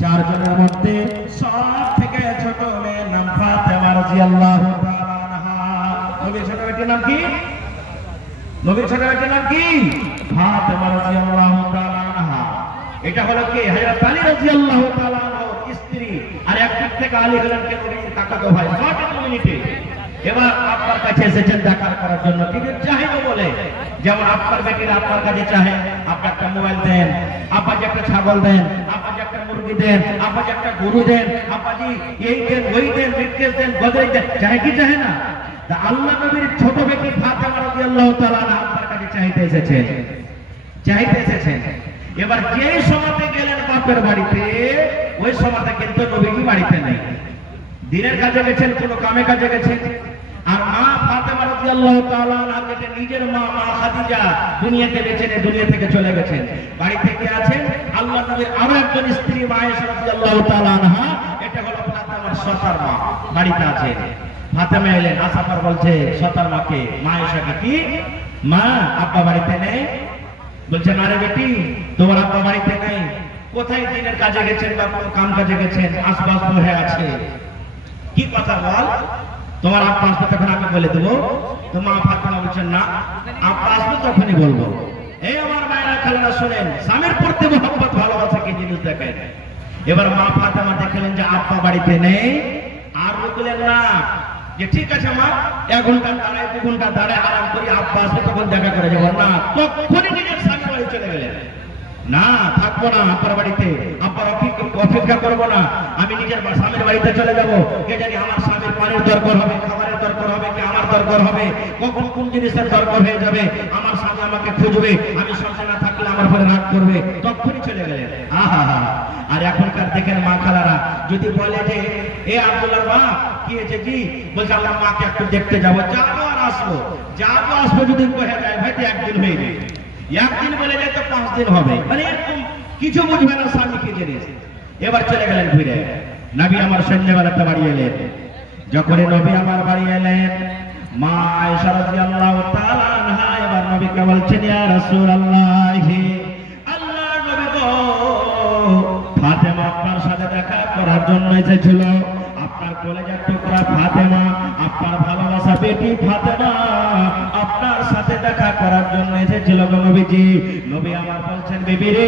চারজনের মধ্যে সব থেকে ছোট মেয়ের নাম ফাতেমা রাদিয়াল্লাহু তাআলা আনহা। নবীর ছোট বেটির নাম কি? নবীর ছোট বেটির নাম কি? ফাতেমা রাদিয়াল্লাহু তাআলা আনহা। এটা হলো কি হযরত আলী রাদিয়াল্লাহু তাআলা আনহুর স্ত্রী, আর একদিক থেকে আলী হলেন কে নবীর কাকাতো ভাই। 6 মিনিটে এবার আপনার কাছে এসেছেন দেখা করার জন্য, কিন্তু চাহিদা বলে যেমন আপনার বেটিরা আপনার কাছে চাহে, আপনি একটা মোবাইল দেন, আপাজি একটা ছাগল দেন, আপাজি একটা মুরগি দেন, আপাজি একটা গরু দেন, আপাজি এই দেন ওই দেন, মিটকেস দেন, গদরেজ দেন, চাহে কি চাহে না? তা আল্লাহ নবীর ছোট বেটি ফাতেমা রাদিয়াল্লাহু তাআলা আপনার কাছে চাইতে এসেছেন, চাইতে এসেছেন। এবার যে সময়তে গেলেন বাপের বাড়িতে, ওই সময়তে কিন্তু নবীজি বাড়িতে নেই, দিনের কাজে গেছেন, কোন কামে কাজে গেছেন। আর মা ফাতেমা রাদিয়াল্লাহু তাআলা আনহা যেটা নিজের মা খাদিজা দুনিয়াতে বেঁচে নেই, দুনিয়া থেকে চলে গেছেন। বাড়ি থেকে আছেন আল্লাহ নবীর আরো একজন স্ত্রী মা আয়েশা রাদিয়াল্লাহু তাআলা আনহা, এটা হলো ফাতেমার সতার মা, বাড়িতে আছে। ফাতেমা এলেন, আসার পর বলছে সতার মাকে, মা আয়েশাকে, কি মা আব্বা বাড়িতে নেই? বলছে না রে বেটি, তোমার আব্বা বাড়িতে নেই। কোথায় দিনের কাজে গেছেন বা কোন কাম কাজে গেছেন, আশপাশ বহে আছে। কি কথা বল, তোমার আব্বা আসবে তখন আমি বলে দেবো। তো মা ফাতেমা বলছেন না, আব্বা আসবে তখনই বলবো। এই আমার মায়েরা খালারা শোনেন, স্বামীর প্রতি মহব্বত ভালোবাসা কি জিনিস দেখেন। এবার মা ফাতেমা দেখলেন যে আব্বা বাড়িতে নেই, আর বললেন না যে ঠিক আছে মা, 1 ঘন্টা দাঁড়ায় 2 ঘন্টা দাঁড়ায় আরাম করি, আব্বা আসবে তখন দেখা করে যাবো। না, তখনই নিজের স্বামীর বাড়ি চলে গেলেন। না থাকবো না আব্বার বাড়িতে, আব্বার অপেক্ষা করবো না, আমি নিজের স্বামীর বাড়িতে চলে যাবো। কে জানি আমার স্বামীর পানির দরকার হবে, খাবারের দরকার হবে, কি আমার দরকার হবে, কখন কোন জিনিসের দরকার হয়ে যাবে, আমার স্বামী আমাকে খুঁজবে, আমি সঙ্গে না থাকলে আমার উপরে রাগ করবে, তখনই চলে গেলেন। আহা হা। আর এখনকার দেখেন মা খালারা যদি বলে যে এ আব্দুল্লাহর মা কি হয়েছে, কি বলছে আমার মাকে একটু দেখতে যাবো, যাবো আর আসবো, যাবো আসবো যদি কহে যায় ভাই 1 দিন হয়ে যায়, 1 দিন বলে যায় তো 5 দিন হবে, মানে এরকম কিছু বুঝবে না স্বামী কি জিনিস। এবার চলে গেলেন ঘুরে, নবী আমার সন্ধ্যেবেলাতে বাড়ি এলেন। যখন নবী আমার বাড়ি এলেন, মা আয়েশা রাদিয়াল্লাহু তাআলা আনহা এবার নবীকে বলছেন, ইয়া রাসূলুল্লাহ, আল্লাহর নবী গো, ফাতেমা আপনার সাথে দেখা করার জন্য এসেছিল। আপনার কলেজার টুকরা ফাতেমা, আপনার ভালোবাসা বেটি ফাতেমা আপনার সাথে দেখা করার জন্য এসেছিল গো নবীজি। নবী আমার বলছেন, বিবি রে,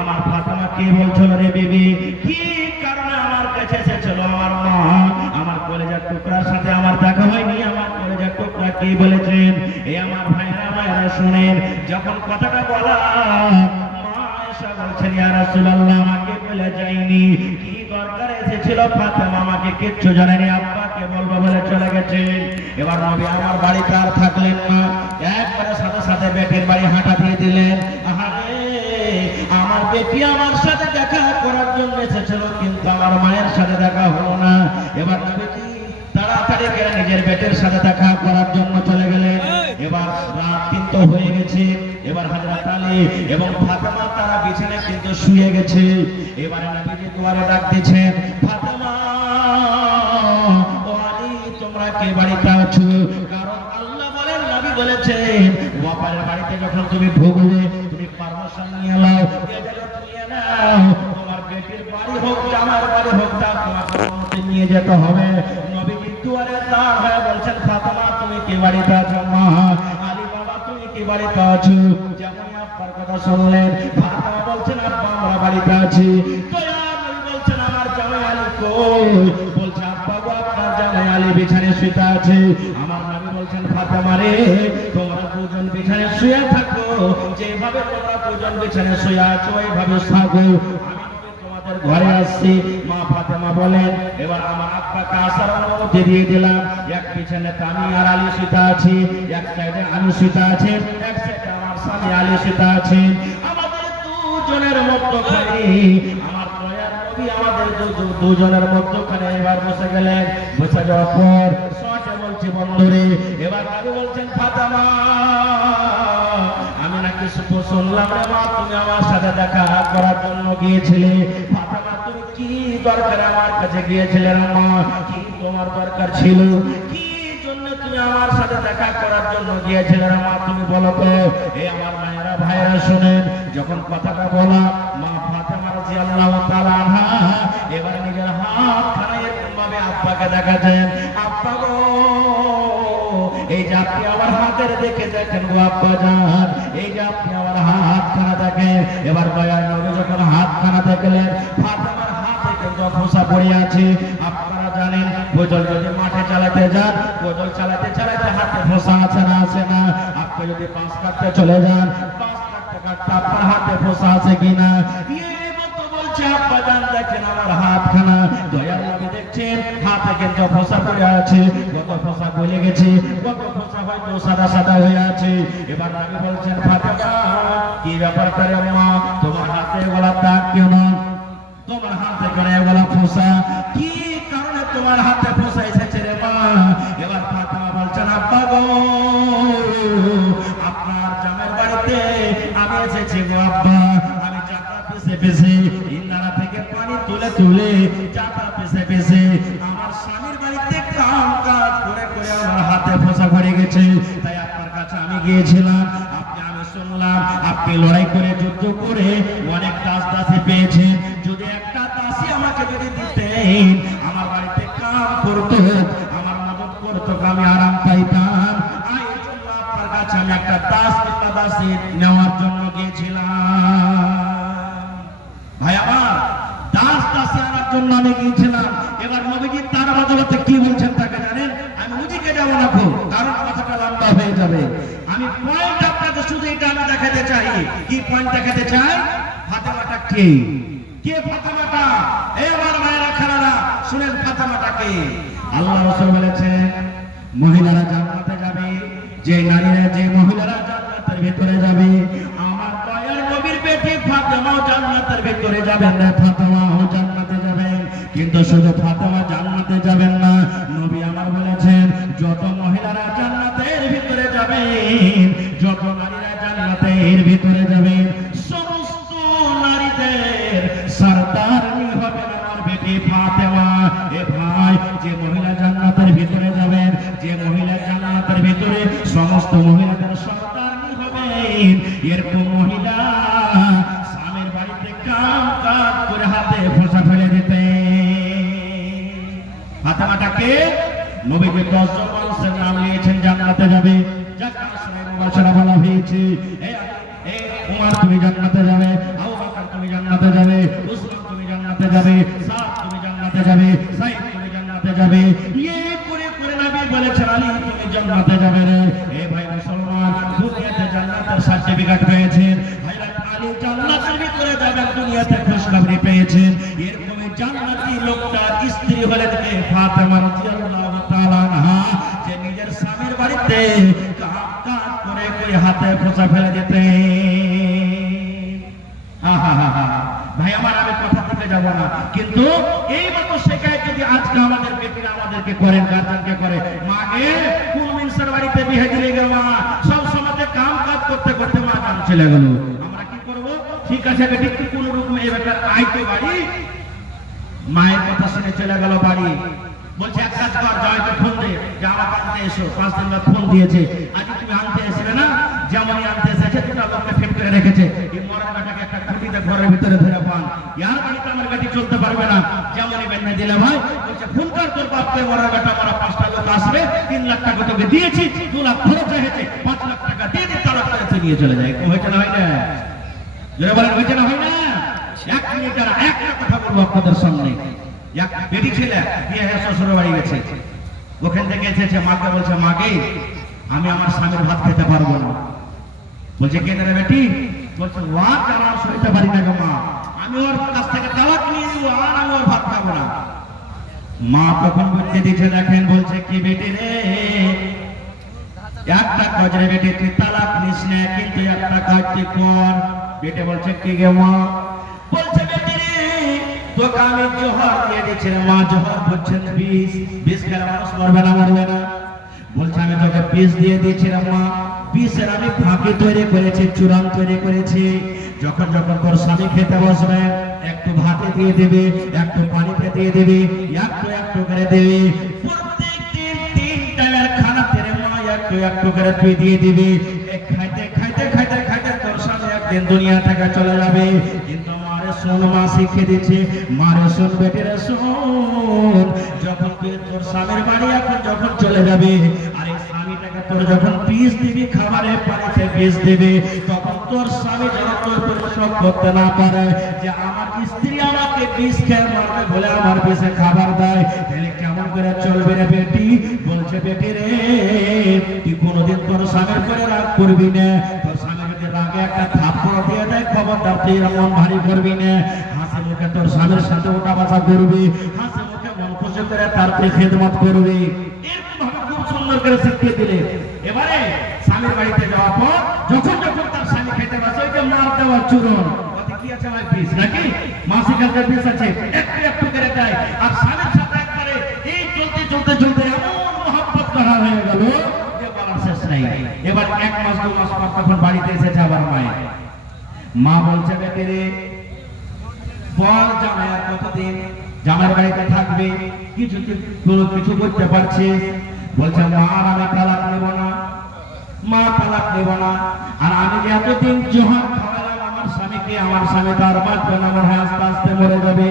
আমার ফাতেমা কে বলছিল রে বিবি, কি কারণে আমার কাছে এসেছিল? আমার মা, আমার কলেজার টুকরার সাথে আমার দেখা হয়নি, আমার কলেজার টুকরা কে বলেছেন? এই আমার ভাইরা মায়েরা শুনেন, যখন কথাটা বলা মা আয়েশা বলছেন, ইয়া রাসূলুল্লাহ, আমাকে বলে যায়নি, কি দরকার এসেছিল ফাতেমা আমাকে কিচ্ছু জানেনি, আব্বাকে বলবো বলে চলে গেছে। এবার নবী আমার বাড়িতে আর থাকলেন না, একবারে সাথে সাথে বেটির বাড়ি হাঁটা দিয়ে দিলেন। আহারে, আমার বেটি আমার সাথে দেখা করার জন্য এসেছিল, কিন্তু আমার মায়ের সাথে দেখা হলো না। এবার নবীজি তাড়াতাড়ি করে নিজের বেটির সাথে দেখা করার জন্য চলে গেলেন। এবার রাত কিন্তু হয়ে গেছে, এবার হযরত আলী এবং ফাতেমা তারা বিছানায় কিন্তু শুয়ে গেছে। এবারে নবীজি দুয়ারে ডাক দিয়েছেন, ফাতেমা ও আলী, তোমরা কে বাড়িতে আছো? কারণ আল্লাহ বলেন, নবী বলেছেন, বাবার বাড়িতে যখন তুমি ঢুকবে, তুমি পারমিশন নিয়ে নাও, ইজাজত নিয়ে নাও, তোমার বেটির বাড়ি হোক, আমার বাড়ি হোক, তা তোমাকে অনুমতি নিয়ে যেতে হবে। নবীজি দুয়ারে দাঁড় হয়ে বলছেন, ফাতেমা তুমি কে বাড়িতে আছো? মা আলী বাবা তুমি কি বাড়িতে আছো? যখন আব্বার কথা শুনলেন, ফাতেমা বলছেন, আব্বা আমরা বাড়িতে আছি। নবী বলছেন, আমার জামাই আলী কই? বলছে, আব্বা গো, আপনার জামাই আলী বিছানায় শুয়ে আছে। আমার নবী বলছেন, ফাতেমা রে, তোমরা দুজন বিছানায় শুয়ে থাকো, যেভাবে তোমরা দুজন বিছানায় শুয়ে আছো এইভাবে থাকো, ঘরে আসছি। মা ফাতেমা বলেন, এবার আমার আব্বাকে আসার অনুমতি দিয়ে দিলাম। এক পিছনে আমি আর আলী সীতা আছি, এক সাইডে আমি সীতা আছে, এক সাইডে আমার স্বামী আলী সীতা আছে। আমাদের দুজনের মধ্যখানে আমার দয়ার নবী আমাদের দুজনের মধ্যখানে এবার বসে গেলেন। বসে যাওয়ার পর সহজে বলছি, বন্ধুরে, এবার নবী বলছেন, ফাতেমা আমি নাকি শুনলাম রে মা, তুমি আমার সাথে দেখা করার জন্য গিয়েছিলে। ফাতেমা তুমি কি দরকার আমার কাছে গিয়েছিলে মা? কি তোমার দরকার ছিল? কি জন্য তুমি আমার সাথে দেখা করার জন্য গিয়েছিলে মা? তুমি বলো তো। এই আমার মায়েরা ভাইরা শুনেন, যখন কথাটা বলা মা ফাতেমা রাদিয়াল্লাহু তাআলা আনহা আব্বাকে দেখাচ্ছেন, আব্বা গো এই যে আপনি আমার হাতের দেখে দেখেন গো আব্বা জান, এই যে আপনি আমার হাতখানা দেখেন। এবার দয়ার নবী যখন হাতখানা দেখলেন, ফাতেমার হাতে কিন্তু ফোঁসা পড়ে আছে। আপনারা জানেন গোজল যদি মাঠে চালাতে যান, গোজল চালাতে চালাতে হাতে ফোঁসা আছে না আছে না? আপনি যদি পাঁচ কাটতে চলে যান, পাঁচ কাটতে কাটতে আপনার হাতে ফোঁসা আছে কিনা? আব্বা জান দেখেন আমার হাতখানা। দয়ার নবী দেখছেন হাতে কিন্তু ফোঁসা পড়ে আছে, কত ফোঁসা গলে গেছে, কত ফোঁসা হয়তো সাদা সাদা হয়ে আছে। এবার নবী বলছেন, ফাতেমা কি ব্যাপারটা রে মা, তোমার হাতে গলা দাগ কেন? তোমার হাতে করে গলা ফোঁসা, কি কারণে তোমার হাতে ফোঁসা এসেছে রে মা? এবার ফাতেমা বলছেন, আব্বা গো আপনার জামাইয়ের বাড়িতে আমি এসেছি গো আব্বা, আমি চাকা পিছে পিছে ইন্দারা থেকে পানি তুলে তুলে চাকা পিছে পিছে আমার স্বামীর বাড়িতে কাম কাজ করে করে আমার হাতে ফোঁসা পড়ে গেছে, তাই আপনার কাছে আমি গিয়েছিলাম। আমি শুনলাম আপনি লড়াই করে যুদ্ধ করে অনেক দাস দাসী পেয়েছেন, যদি একটা দাসী আমাকে যদি দিতেন আমার বাড়িতে কাম করতো, আমার মদত করতো, আমি আরাম পাইতাম। এই জন্য আপনার কাছে আমি একটা দাস কিংবা দাসী নেওয়ার জন্য গিয়েছিলাম। ভাই আমার, দাস দাসী আনার জন্য আমি গিয়েছিলাম। এবার নবীজি তার বদলতে কি বলছেন তাকে জানেন? আমি ওদিকে যাবো না খুব, কারণ কথাটা লম্বা হয়ে যাবে। আমি পয়েন্ট আপনাকে শুধু এটা আমি দেখাতে চাই। কি পয়েন্ট দেখাতে চাই? ফাতেমাটা কে? কে ফাতেমাটা? এবার মায়েরা খালারা শুনেন, ফাতেমাটা কে? আল্লাহ রাসূল বলেছেন মহিলারা জান্নাতে যাবে, যে নারীরা যে মহিলারা জান্নাতের ভিতরে যাবে, আমার দয়ার নবীর বেটি ফাতেমাও জান্নাতের ভিতরে যাবেন না, ফাতেমাও জান্নাতে যাবেন। কিন্তু শুধু ফাতেমা জান্নাতে যাবেন না, নবী আমার বলেছেন যত মহিলারা জান্নাতের ভিতরে যাবেন, যত নারীরা জান্নাতের ভিতরে যাবেন, সমস্ত নারীদের সরদারনি হবেন আমার বেটি ফাতেমা। এ ভাই, যে মহিলা জান্নাতের ভিতরে যাবেন, যে মহিলা জান্নাতের ভিতরে সমস্ত মহিলাদের সরদারনি হবেন, এরকম মহিলা স্বামীর বাড়িতে কাম কাজ করে হাতে ফোঁসা ফেলে দিতে। ফাতেমাটাকে নবীজি 10 জন মানুষের নাম নিয়েছেন জান্নাতে যাবে, যার কারণে মুবাশশারা বলা হয়েছে। উমর তুমি জান্নাতে যাবে, আবু বকর তুমি জান্নাতে যাবে, উসমান তুমি জান্নাতে যাবে, সাদ তুমি জান্নাতে যাবে, সাইদ তুমি জান্নাতে যাবে। করে করে নবী বলেছেন আলী তুমি জান্নাতে যাবে রে। ভাই মুসলমান, দুনিয়াতে জান্নাতের সার্টিফিকেট পেয়েছেন, ভাইরা আলী জান্নাতের ভিতরে যাবেন, দুনিয়াতে খুশখবরি পেয়েছেন। এরকম জান্নাতি লোকটার স্ত্রী হলেন ফাতেমা রাদিয়াল্লাহু তাআলা আনহা, যে নিজের স্বামীর বাড়িতে কাজ কাজ করে করে হাতে ফোঁসা ফেলে দিতেন। ভাই আমার, আমি কথা থেকে যাব না, কিন্তু এই মতো শেখায় যদি আজকে আমাদের বেটিরা আমাদেরকে করেন, গার্জেনকে করে, মাকে কোন মিনসের বাড়িতে বিয়ে দিয়ে গেল, সব সময় কাম কাজ করতে করতে মা কাম চলে গেল, আমরা কি করব? ঠিক আছে বেটি, কোন রকম এই বেটার আইতে বাড়ি, মায়ের কথা শুনে চলে গেল বাড়ি। বলছে এক কাজ কর, জয়কে ফোন দে যে আমাকে আনতে এসো। 5 দিন বাদ ফোন দিয়েছে, আজ তুমি আনতে এসেছিলে না? যেমনই আনতে এসেছে দুটা লোককে ফিট করে রেখেছে। এই মরার বেটাকে একটা খুঁটিতে ঘরের ভিতরে ধরে পান, ইয়ার বাড়িতে আমার গাড়ি চলতে পারবে না। যেমনই বেন্না দিলে ভাই বলছে ফোন কর তোর বাপকে, মরার বেটা মারা 5টা লোক আসবে, 3 লাখ টাকা তোকে দিয়েছি, 2 লাখ খরচ হয়েছে, 5 লাখ টাকা দিয়ে দিয়ে তারা কাছে নিয়ে চলে যায়। হয়েছে না হয় না? যারা বলেন হয়েছে না হয় না? এক মিনিট আর একটা কথা বলবো আপনাদের সামনে। এক বেটি ছেলে বিয়ে হয়ে শ্বশুর বাড়ি গেছে, ওখান থেকে এসেছে, মাকে বলছে মাকে আমি আমার স্বামীর ভাত খেতে পারবো না। বলছে কে রে বেটি? বলছে ওয়াক আমার সইতে পারি না গো মা, আমি ওর কাছ থেকে তালাক নিয়ে নিব, আর আমি ওর ভাত খাবো না। মা তখন বলতে দিচ্ছে, দেখেন বলছে কি বেটি রে, একটা কাজ রে বেটি, তুই তালাক নিস না, কিন্তু একটা কাজ তুই কর। বেটে বলছে কি গে মা? বলছে বেটি রে তোকে আমি জোহর দিয়ে দিচ্ছি রে মা, জোহর বলছেন বিষ খেলে মানুষ মরবে না, মরবে না। বলছে আমি তোকে বিষ দিয়ে দিচ্ছি রে মা, বিষের আমি ফাঁকি তৈরি করেছি, চূড়ান তৈরি করেছি। যখন যখন তোর স্বামী খেতে বসবে, একটু ভাতে দিয়ে দেবে, একটু পানিতে দিয়ে দেবে, একটু একটু করে দেবে, প্রত্যেক দিন 3 টাইমের খানাতে রে মা একটু একটু করে তুই দিয়ে দিবি। খাইতে খাইতে খাইতে খাইতে তোর স্বামী একদিন দুনিয়া থেকে চলে যাবে। কিন্তু আমার শোন, মা শিখিয়ে দিচ্ছে, মারে শোন বেটিরা শোন, যখন তুই তোর স্বামীর বাড়ি এখন যখন চলে যাবে, আর এই স্বামীটাকে তোর যখন পিস দিবি, খাবারের পানিতে পিস দিবি, তখন তোর স্বামী যেন তোর পরিশ্রম করতে না পারে যে আমার স্ত্রী আমাকে পিস খেয়ে মারবে বলে আমার পিসে খাবার দেয়, তাহলে কেমন করে চলবে রে বেটি? বলছে বেটি রে, তুই কোনোদিন তোর স্বামীর করে রাগ করবি না, তোর স্বামী যদি রাগে একটা থাপ্পড় দিয়ে দেয়, খবরদার তুই এরকম ভারী করবি না, হাসি মুখে তোর স্বামীর সাথে ওঠা বসা করবি, হাসি মুখে মন খুশি করে তার তুই খেদমত করবি। এরকম ভাবে খুব সুন্দর করে শিখিয়ে দিলে। এবারে স্বামীর বাড়িতে যাওয়ার পর যখন যখন তার স্বামী খেতে বসে, ওই যে মার দেওয়ার চূড়ন, ওতে কি আছে আমার পিস নাকি মাসি কাছে পিস আছে, একটু একটু করে দেয়, আর স্বামীর সাথে একবারে এই চলতে চলতে চলতে এমন মহব্বত করা হয়ে গেল যে বলার শেষ নাই। এবার 1 মাস 2 মাস পর তখন বাড়িতে এসেছে আবার মায়ের, মা বলছে বেটি রে, বল জামাই আর কতদিন জামাইয়ের বাড়িতে থাকবে, কিছু করতে পারছে? বলছে মা আমি তালাক নেব না, মা তালাক নেব না, আর আমি যে এতদিন জোহর খাওয়ালাম আমার স্বামীকে, আমার স্বামী তার বাঁচবে না, মনে হয় আস্তে আস্তে মরে যাবে।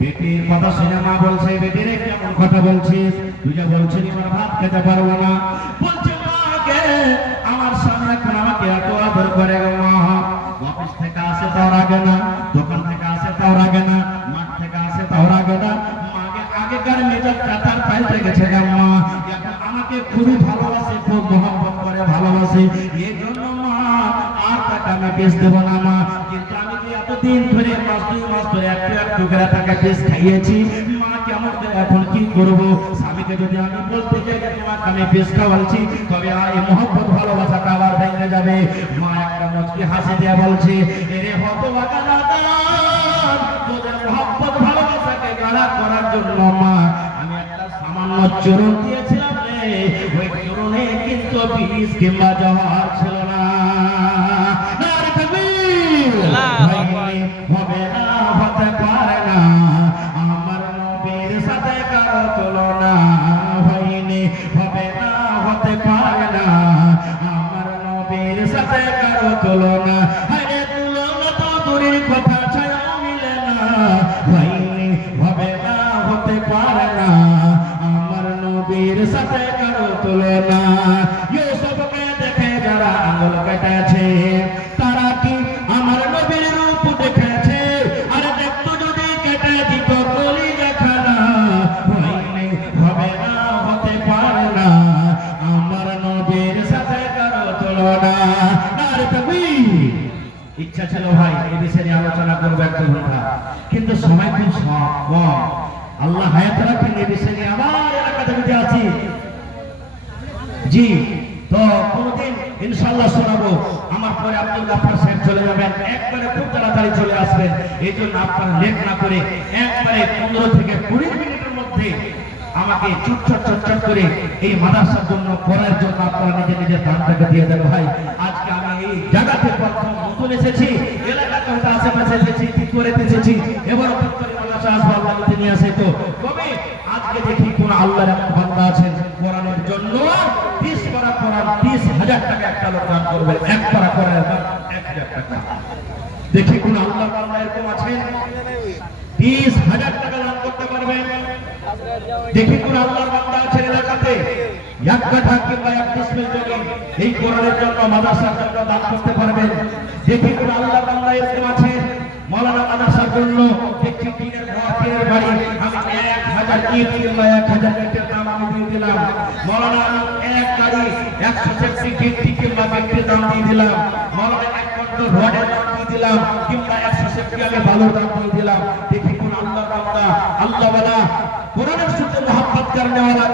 বেটির কথা শুনে মা বলছে, বেটি রে কেমন কথা বলছিস, তুই যা বলছিস আমার ভাত খেতে পারবো না। বলছে মাকে, আমার স্বামী এখন আমাকে এত আদর করে গো মা, অফিস থেকে আসে তাও রাগে না, দোকান থেকে আসে তাও রাগে না, মাঠ থেকে আসে তাও রাগে না, মাকে আগেকার মেজাজটা তার পাল্টে গেছে গো মা, এখন আমাকে খুবই ভালোবাসে, খুব মহব্বত করে ভালোবাসে, এই জন্য মা আর তাকে আমি বেশ দেবো না মা, কিন্তু আমি যে এতদিন ধরে মাস 2 মাস ধরে একটু একটু করে তাকে বেশ খাইয়েছি, মা কেমন করে এখন কি করবো? স্বামীকে যদি আমি বলতে চাই যে তোমাকে আমি বেশ খাওয়াচ্ছি, তবে এই মহব্বত ভালোবাসাটা আবার ভেঙে যাবে। মা একটা মুচকি হাসি দিয়ে বলছে, এরে হতভাগা দাদা, তোদের মহব্বত ভালোবাসাকে গাঢ় করার জন্য মা আমি একটা সামান্য চূড়ন দিয়েছিলাম রে, ওই চূড়নে কিন্তু বিষ কিংবা জহর ছিল না। নারে তাকবীর! হবে না, হতে পারে না, আমার নবীর সাথে কারো তুলনা হয়নি, হবে না, হতে পারে না, আমার নবীর সাথে কারো তুলনা, আরে তুলনা তো দূরের কথা, ছায়া মিলে না, হয়নি, হবে না, হতে পারে না, আমার নবীর সাথে কারো তুলনা। ইউসুফকে দেখে যারা আঙুল কেটেছে, তারা কি আমার নবীর রূপ দেখেছে? আরে দেখতো যদি কেটে দিত কলিজা খানা, হয়নি, হবে না, হতে পারে না, আমার নবীর সাথে কারো তুলনা। নারে তাকবীর! ইচ্ছা ছিল ভাই এই বিষয়ে নিয়ে আলোচনা করবো 1 ঘন্টা, কিন্তু সময় খুব কম। আল্লাহ হায়াত রাখেন, এই বিষয়ে নিয়ে আবার এলাকাতে যদি আছি জি, তো কোনদিন ইনশাআল্লাহ শোনাবো। আমার পরে আব্দুল গাফফার সাহেব চলে যাবেন, একবারে খুব তাড়াতাড়ি চলে আসবেন, এই জন্য আপনারা লেট না করে একবারে 15 থেকে 20 মিনিটের মধ্যে আমাকে চুপচাপ করে এই মাদ্রাসার জন্য করার জন্য আপনারা নিজের দানটাকে দিয়ে দেন ভাই। আজকে আমি এই জায়গাতে প্রথম নতুন এসেছি, এলাকাতে হয়তো আশেপাশে এসেছি, ঠিক করে এসেছি, এবার মাদ্রাসা আসবাব নিয়ে আসে, তো তবে আজকে দেখি কোন আল্লাহর এক বান্দা আছেন কোরআনের জন্য 30 পারা কোরআন 30,000 টাকা একটা লোক দান করবে, 1 পারা কোরআনের দাম 1,000 টাকা। দেখি কোন আল্লাহর বান্দা এরকম আছেন 30,000 টাকা দান করতে পারবেন? দেখি কোন আল্লাহর বান্দা আছেন এলাকাতে 1 কাঠা কিংবা 1 ডিসমিল জমি এই কোরআনের জন্য মাদ্রাসার জন্য দান করতে পারবেন? দেখি কোন আল্লাহর বান্দা এরকম আছেন মাওলানা মাদ্রাসার জন্য দেখছি টিনের বাড়ি আমি 1000 ইট কিংবা 1000 ইটের দাম আমি দিয়ে দিলাম, মাওলানা আমি 1 গাড়ি 170 ফিট কিংবা ফিটের দাম দিয়ে দিলাম, মাওলানা 1 কন্ট্রো রডের দাম দিয়ে দিলাম, কিংবা 170 আমি বালুর দাম দিয়ে দিলাম। দেখি কোন আল্লাহর বান্দা আল্লাহওয়ালা কোরআনের সাথে মহব্বত करने वाला